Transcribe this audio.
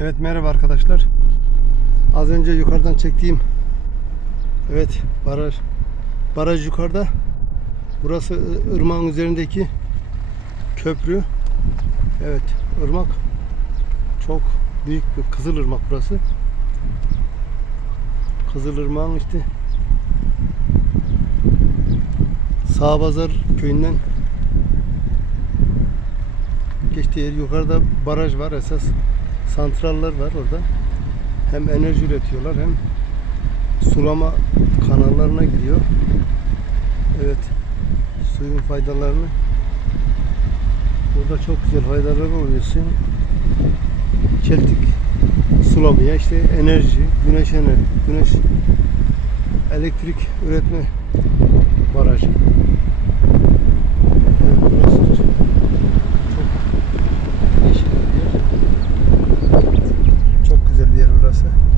Evet merhaba arkadaşlar. Az önce yukarıdan çektiğim evet baraj baraj yukarıda. Burası ırmağın üzerindeki köprü. Evet ırmak çok büyük bir Kızılırmak burası. Kızılırmak'ın işte Sağbazar köyünden geçtiği yer yukarıda baraj var esas santraller var orada. Hem enerji üretiyorlar hem sulama kanallarına gidiyor. Evet. Suyun faydalarını burada çok güzel faydaları oluyor suyun. Çeltik sulamaya işte enerji, güneş enerji, güneş elektrik üretme barajı. burası.